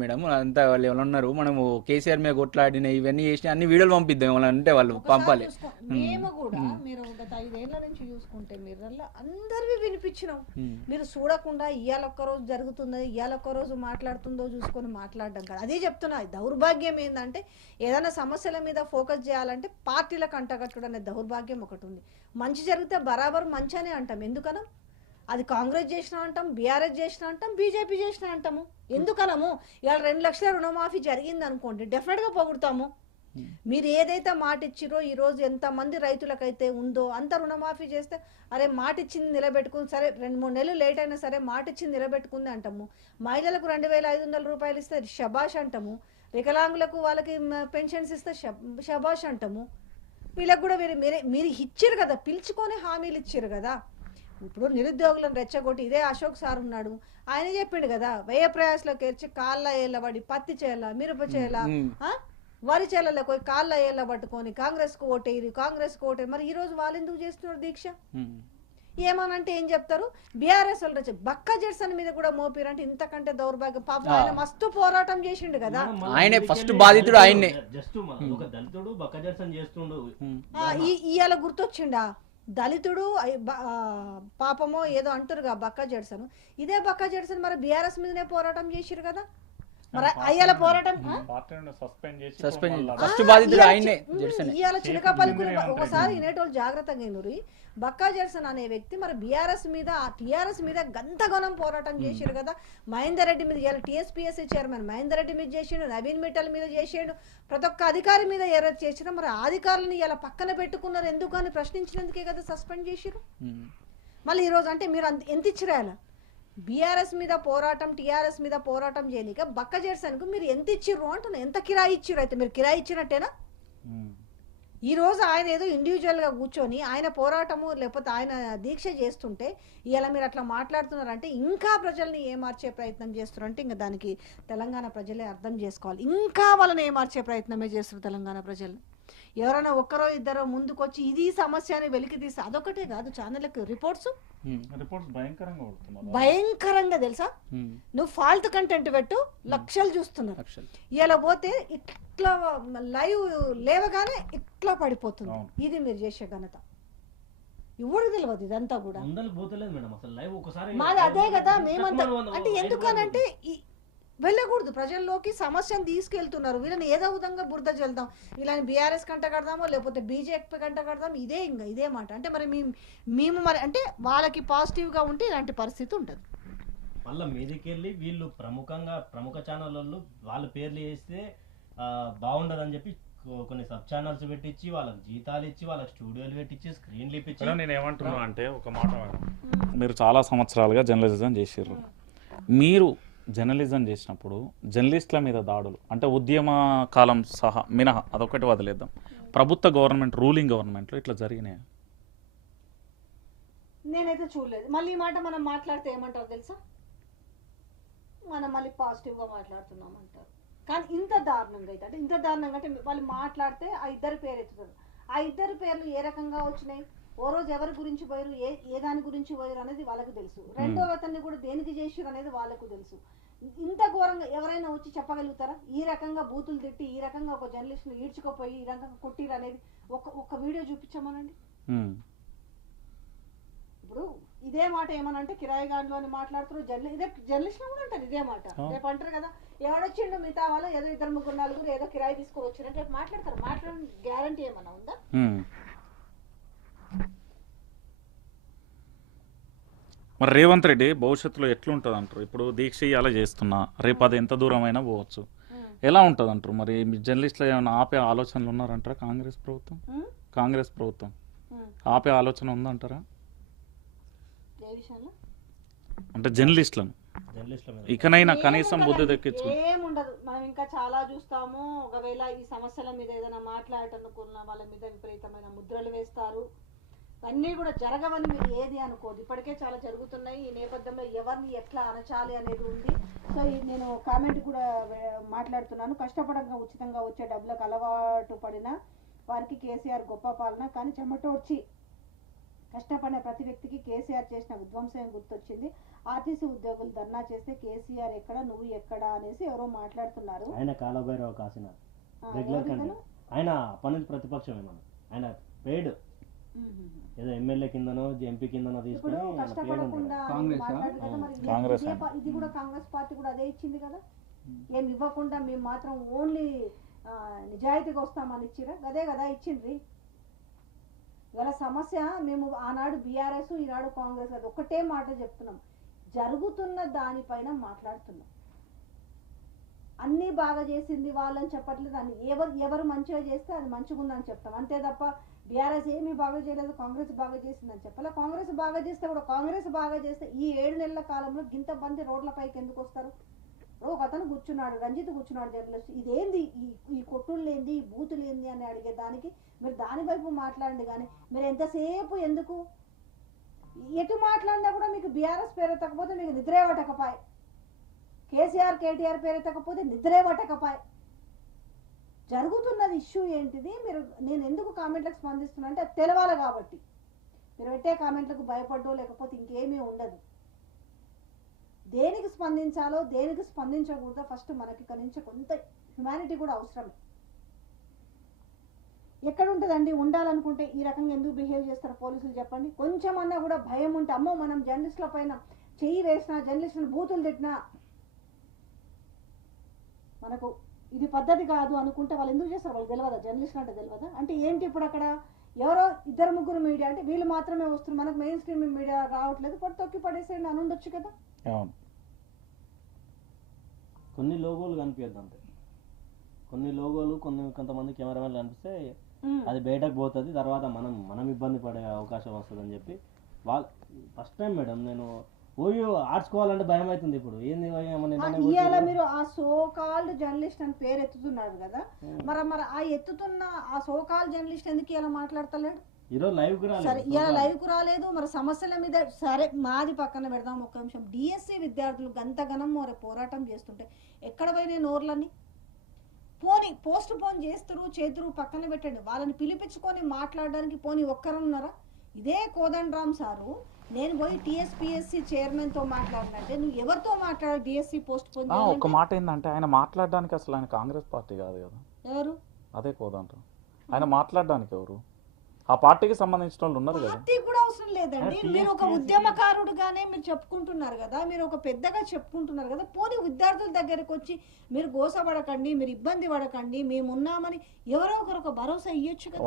Madam. అంతా వాళ్ళు ఎవరు ఉన్నారు మనము కేసీఆర్ మీద కొట్లాడిన ఇవన్నీ చేసిన అన్ని వీడియోలు పంపిద్దాం వాళ్ళు అంటే వాళ్ళు పంపాలి. మేము కూడా మీరు గత ఐదేళ్ళ నుంచి చూసుకుంటే మీరు అందరివి వినిపించినాం. మీరు చూడకుండా ఇవాళ ఒక్క రోజు జరుగుతుందో ఇవాళ ఒక్క రోజు మాట్లాడుతుందో చూసుకొని మాట్లాడడం కాదు. అదే చెప్తున్నా దౌర్భాగ్యం ఏంటంటే ఏదైనా సమస్యల మీద ఫోకస్ చేయాలంటే పార్టీలకు అంటగట్టుడు అనే దౌర్భాగ్యం ఒకటి ఉంది. మంచి జరిగితే బరాబర్ మంచి అనే అంటాం. ఎందుకనం? అది కాంగ్రెస్ చేసినా అంటాం బీఆర్ఎస్ చేసినా అంటాం బీజేపీ చేసినా అంటాము. ఎందుకనము? ఇవాళ రెండు లక్షల రుణమాఫీ జరిగింది అనుకోండి డెఫినెట్గా పొగుడతాము. మీరు ఏదైతే మాట ఇచ్చిరో ఈ రోజు ఎంత మంది రైతులకైతే ఉందో అంత రుణమాఫీ చేస్తే అరే మాట ఇచ్చింది నిలబెట్టుకుంది సరే రెండు మూడు నెలలు లేట్ అయినా సరే మాట ఇచ్చింది నిలబెట్టుకుంది అంటాము. మహిళలకు రెండు వేల ఐదు వందల రూపాయలు ఇస్తే షబాష్ అంటాము. వికలాంగులకు వాళ్ళకి పెన్షన్స్ ఇస్తే షబ్- షబాష్ అంటాము. వీళ్ళకి కూడా మీరు మీరే మీరు ఇచ్చారు కదా పిలుచుకొని హామీలు ఇచ్చారు కదా. ఇప్పుడు నిరుద్యోగులను రెచ్చగొట్టి ఇదే అశోక్ సార్ ఉన్నాడు. ఆయన చెప్పిండు కదా వ్యయ ప్రయాసలోకి ఏర్చి కాళ్ళ ఏళ్ళబడి పత్తి చేయాల మిరప. ఆ? వరి చేలలో పోయి కాళ్ళ ఏళ్ళ పట్టుకొని కాంగ్రెస్కు ఓటేరి కాంగ్రెస్కు ఓటేరి మరి ఈ రోజు వాళ్ళు ఎందుకు చేస్తున్నారు దీక్ష. ఏమనంటే ఏం చెప్తారు? బీఆర్ఎస్ వాళ్ళు బక్క జెర్సన్ మీద కూడా మోపిరంటే ఇంతకంటే దౌర్భాగ్యం. పాపం ఆయన మస్తు పోరాటం చేసిండు కదా. ఆయనే first బాధితుడు ఆయన్నే. జస్ట్ ఒక దళితుడు బక్కజర్సన్ చేస్తుండు. ఉమ్. ఆ, ఈ ఇవాళ గుర్తొచ్చిండా? దళితుడు పాపమో ఏదో అంటారుగా బక్కా జడ్సన్. ఇదే బక్కా జడ్సన్ మరి బీఆర్ఎస్ మీదనే పోరాటం చేసిరు కదా? మరి అయ్యాల పోరాటం ఆ? సస్పెండ్ ఫస్ట్ బాధితుడు ఆయనే జెర్సన్ ఒకసారి? వినేటోళ్ళు జాగ్రత్తగా వినురి బక్కా జెర్సన్ అనే వ్యక్తి మరి బీఆర్ఎస్ మీద టీఆర్ఎస్ మీద గంతగనం పోరాటం చేసిరు కదా. మహేందర్ రెడ్డి మీద ఇవాళ టీఎస్పీఎస్సీ చైర్మన్ మహేందర్ రెడ్డి మీద చేసిండు నవీన్ మిట్టల్ మీద చేసిండు. ప్రతి ఒక్క అధికారి మీద ఎవరైతే చేసినా మరి ఆ అధికారులను ఇలా పక్కన పెట్టుకున్నారు ఎందుకు అని ప్రశ్నించినందుకే కదా సస్పెండ్ చేసిరు. మళ్ళీ ఈరోజు అంటే మీరు అంత ఎంత ఇచ్చిరాయాల బీఆర్ఎస్ మీద పోరాటం టీఆర్ఎస్ మీద పోరాటం చేయనిక బక్క జెర్సన్కు మీరు ఎంత ఇచ్చిర్రు అంటున్నా? ఎంత కిరాయి ఇచ్చిర్రు అయితే? మీరు కిరాయి ఇచ్చినట్టేనా? ఉమ్. ఈ రోజు ఆయన ఏదో ఇండివిజువల్గా కూర్చొని ఆయన పోరాటము లేకపోతే ఆయన దీక్ష చేస్తుంటే ఇలా మీరు అట్లా మాట్లాడుతున్నారంటే ఇంకా ప్రజల్ని ఏమార్చే ప్రయత్నం చేస్తున్నారంటే ఇంకా దానికి తెలంగాణ ప్రజలే అర్థం చేసుకోవాలి. ఇంకా వాళ్ళని ఏమార్చే ప్రయత్నమే చేస్తారు తెలంగాణ ప్రజలు. ఎవరైనా ఒక్కరో ఇద్దరో ముందుకొచ్చి ఇది సమస్య అని వెలికి తీసి అదొకటే కాదు ఛానళ్ళకి రిపోర్ట్స్. భయంకరంగా తెలుసా. నువ్వు ఫాల్త్ కంటెంట్ పెట్టు లక్షలు చూస్తున్నారు. ఇలా పోతే ఇట్లా లైవ్ లేవగానే ఇట్లా పడిపోతుంది. ఇది మీరు చేసే ఘనత. ఎవరికి తెలియదు ఇదంతా కూడా? మాది అదే కదా మేమంతా అంటే ఎందుకనంటే వెళ్ళకూడదు. ప్రజల్లోకి సమస్యను తీసుకెళ్తున్నారు. వీళ్ళని ఏదో విధంగా బురద చెల్దాం వీళ్ళని బీఆర్ఎస్ కంట కడదామో లేకపోతే బీజేపీ కంట కడదాం? ఇదే ఇంకా ఇదే మాట. అంటే మరి మేము మేము మరి అంటే వాళ్ళకి పాజిటివ్గా ఉంటే ఇలాంటి పరిస్థితి ఉంటుంది. మళ్ళీ మీదకెళ్ళి వీళ్ళు ప్రముఖంగా ప్రముఖ ఛానల్ వాళ్ళు వాళ్ళ పేర్లు వేస్తే బాగుండదని చెప్పి కొన్ని సబ్ ఛానల్స్ పెట్టించి వాళ్ళకి జీతాలు ఇచ్చి వాళ్ళకి స్టూడియోలు పెట్టించి స్క్రీన్లు ఇప్పించి నేను ఏమంటున్నా అంటే ఒక మాట మీరు చాలా సంవత్సరాలుగా జర్నలిజం చేసిర్రు. మీరు జర్నలిజం చేసినప్పుడు జర్నలిస్టుల మీద దాడులు అంటే ఉద్యమ కాలం సహా మినహా అదొకటి వదిలేద్దాం. ప్రభుత్వ గవర్నమెంట్ రూలింగ్ గవర్నమెంట్లో ఇట్లా జరిగినాయి? నేనైతే చూడలేదు. మళ్ళీ ఈ మాట మనం మాట్లాడితే ఏమంటారు తెలుసా? మనం మళ్ళీ పాజిటివ్గా మాట్లాడుతున్నాం అంటారు కానీ ఇంత దారుణంగా అయితే అంటే ఇంత దారుణంగా అంటే వాళ్ళు మాట్లాడితే ఆ ఇద్దరు పేరు ఎత్తుతారు ఆ ఇద్దరు పేర్లు ఏ రకంగా వచ్చినాయి? ఓ రోజు ఎవరి గురించి పోయారు? ఏ ఏ దాని గురించి పోయారు అనేది వాళ్ళకు తెలుసు. రెండో అతన్ని కూడా దేనికి చేసారు అనేది వాళ్ళకు తెలుసు. ఇంత ఘోరంగా ఎవరైనా వచ్చి చెప్పగలుగుతారా? ఈ రకంగా బూతులు తిట్టి ఈ రకంగా ఒక జర్నలిస్ట్ని ఈడ్చుకోపోయి ఈ రకంగా కొట్టిరు అనేది ఒక ఒక వీడియో చూపించమనండి. ఇప్పుడు ఇదే మాట ఏమనంటే కిరాయి గాండ్లు అని మాట్లాడుతారు జర్నలి ఇదే జర్నలిస్ట్ కూడా అంటారు ఇదే మాట. రేపు అంటారు కదా ఎవడొచ్చిండు మిగతా వాళ్ళు? ఏదో ఇద్దరు ముగ్గురు నలుగురు ఏదో కిరాయి తీసుకొని వచ్చినట్టు రేపు మాట్లాడతారు. మాట్లాడడం గ్యారంటీ ఏమన్నా ఉందా. మరి రేవంత్ రెడ్డి భవిష్యత్తులో ఎట్లుంటుంది అంటారు ఇప్పుడు దీక్ష అలా చేస్తున్నా రేపు అది ఎంత దూరం అయినా పోవచ్చు. ఎలా ఉంటుంది అంటారు మరి మీ జర్నలిస్టులు ఏమైనా ఆపే ఆలోచనలు ఉన్నారంటారా కాంగ్రెస్ ప్రభుత్వం? కాంగ్రెస్ ప్రభుత్వం. ఆపే ఆలోచన ఉందంటారా? అంటే జర్నలిస్టులను. ఇకనైనా కనీసం. బుద్ధి దక్కించు ఏముండదు. మనం ఇంకా చాలా చూస్తాము. ఒకవేళ ఈ సమస్యల మీద ఏదైనా మాట్లాడటనుకున్న వాళ్ళ మీద విపరీతమైన ముద్రలు వేస్తారు. అన్నీ కూడా జరగవని మీరు ఏది అనుకోదు ఇప్పటికే చాలా జరుగుతున్నాయి. ఈ నేపథ్యంలో ఎవరిని ఎట్లా అనచాలి అనేది ఉంది. సో నేను కామెంట్ కూడా మాట్లాడుతున్నాను. కష్టపడంగా ఉచితంగా వచ్చే డబ్బులకు అలవాటు పడిన వారికి కేసీఆర్ గొప్ప పాలన. కానీ చెమటోడ్చి కష్టపడిన ప్రతి వ్యక్తికి కేసీఆర్ చేసిన విధ్వంసం గుర్తొచ్చింది? ఆర్టీసీ ఉద్యోగులు ధర్నా చేస్తే కేసీఆర్ ఎక్కడ నువ్వు ఎక్కడ అనేసి ఎవరో మాట్లాడుతున్నారు. ఆయన కాలభైరవ కాసినారు ఆ, రెగ్యులర్? ఆయన ప్రతిపక్షమే మనం. ఆయన మ్మ్. ఏదో ఎమ్మెల్యే కిందనో ఎంపీ కిందనో తీసుకుని కాంగ్రెసా? మాట్లాడారు కదా. మరి ఇదే- కూడా కాంగ్రెస్ పార్టీ కూడా అదే ఇచ్చింది కదా? ఏం ఇవ్వకుండా మేము మాత్రం ఓన్లీ నిజాయితీగా వస్తామని ఇచ్చిరా? అదే కదా ఇచ్చిండ్రి. ఇవాళ సమస్య మేము ఆనాడు బీఆర్ఎస్ ఈనాడు కాంగ్రెస్ అది ఒకటే మాట చెప్తున్నాం. జరుగుతున్న దానిపైన మాట్లాడుతున్నాం. అన్నీ బాగా చేసింది వాళ్ళని చెప్పట్లేదు. అని ఎవరు ఎవరు మంచిగా చేస్తే అది మంచిగా ఉందని చెప్తాం. అంతే తప్ప బీఆర్ఎస్ ఏమీ బాగా చేయలేదు కాంగ్రెస్ బాగా చేసిందని చెప్పాలి? కాంగ్రెస్ బాగా చేస్తే కూడా కాంగ్రెస్ బాగా చేస్తే ఈ ఏడు నెలల కాలంలో గింత మంది రోడ్లపైకి ఎందుకు వస్తారు? ఒక అతను కూర్చున్నాడు రంజిత్ కూర్చున్నాడు జర్నలిస్ట్. ఇదేంది? ఈ ఈ కొట్టుళ్ళు ఏంది? ఈ బూతులు ఏంది? అని అడిగే దానికి మీరు దాని వైపు మాట్లాడండి కానీ మీరు ఎంతసేపు ఎందుకు? ఎటు మాట్లాడినా కూడా మీకు బీఆర్ఎస్ పేరు ఎత్తకపోతే మీకు నిద్రే పట్టకపాయ్. కేసీఆర్ కేటీఆర్ పేరు ఎత్తకపోతే నిద్రే పట్టకపాయ్. జరుగుతున్నది ఇష్యూ ఏంటిది? మీరు నేను ఎందుకు కామెంట్లకు స్పందిస్తున్నా అంటే అది తెలవాలి కాబట్టి. మీరు పెట్టే కామెంట్లకు భయపడ్డో లేకపోతే ఇంకేమీ ఉండదు. దేనికి స్పందించాలో దేనికి స్పందించకూడదో ఫస్ట్ మనకి కనించే కొంత హ్యుమానిటీ కూడా అవసరమే. ఎక్కడ ఉంటుందండి ఉండాలనుకుంటే ఈ రకంగా ఎందుకు బిహేవ్ చేస్తారు పోలీసులు చెప్పండి? కొంచెం అన్నా కూడా భయం ఉంటే అమ్మో మనం జర్నలిస్టుల పైన చెయ్యి వేసినా జర్నలిస్టులు బూతులు తిట్టినా మనకు ఇది పద్ధతి కాదు అనుకుంటే వాళ్ళు ఎందుకు చేస్తారు? వాళ్ళు తెలియదా జర్నలిస్ట్ అంటే తెలియదా అంటే ఏంటి ఇప్పుడు అక్కడ? ఎవరో ఇద్దరు ముగ్గురు మీడియా అంటే వీళ్ళు మాత్రమే వస్తున్నారు. మనకు మెయిన్ స్ట్రీమ్ మీడియా రావట్లేదు. కొట్టి తొక్కి పడేసేయండి అని ఉండొచ్చు కదా? కొన్ని లోగోలు కనిపించద్దు అంతే. కొన్ని లోగోలు కొన్ని కొంతమంది కెమెరామెన్లు కనిపిస్తే అది బయటకు పోతుంది. తర్వాత మనం మనం ఇబ్బంది పడే అవకాశం వస్తుంది అని చెప్పి వాళ్ళు ఫస్ట్ టైం మేడం నేను ఓయో ఆర్చుకోవాలంటే భయం అవుతుంది ఇప్పుడు. ఏంది ఇవాళ? మీరు ఆ సోకాల్డ్ జర్నలిస్ట్ అని పేరు ఎత్తుతున్నారు కదా. మరి మరి ఆ ఎత్తుతున్న ఆ సోకాల్ జర్నలిస్ట్ ఎందుకు ఇలా మాట్లాడతలేడు? ఈరోజు లైవ్ సరే ఇలా లైవ్కు రాలేదు. మరి సమస్యల మీద సరే మాది పక్కన పెడదాం ఒక్క నిమిషం. డిఎస్సి విద్యార్థులు గంతగనం మరి పోరాటం చేస్తుంటే ఎక్కడ పోయినాయి నోర్లని పోని పోస్ట్ పోన్ చేస్తురు చేతురు పక్కన పెట్టండి. వాళ్ళని పిలిపించుకొని మాట్లాడడానికి పోని ఒక్కరున్నారా? ఇదే కోదండరామ్ సారు. నేను పోయి టీఎస్పీఎస్సీ చైర్మన్తో మాట్లాడినట్టే నువ్వు ఎవరితో మాట్లాడాలి? డిఎస్సి పోస్ట్ పోన్ ఆ, ఒక్క మాట ఏంటంటే ఆయన మాట్లాడడానికి అసలు ఆయన కాంగ్రెస్ పార్టీ కాదు కదా. ఎవరు? అదే కోదంట. ఆయన మాట్లాడడానికి ఎవరు? ఆ పార్టీకి సంబంధించిన వాళ్ళు ఉన్నారు కదా. పార్టీ కూడా అవసరం లేదండి. మీరు ఒక ఉద్యమకారుడుగానే మీరు చెప్పుకుంటున్నారు కదా. మీరు ఒక పెద్దగా చెప్పుకుంటున్నారు కదా. పోనీ విద్యార్థుల దగ్గరకు వచ్చి మీరు గోసపడకండి మీరు ఇబ్బంది పడకండి మేము ఉన్నామని ఎవరో ఒకరు ఒక భరోసా ఇవ్వచ్చు కదా.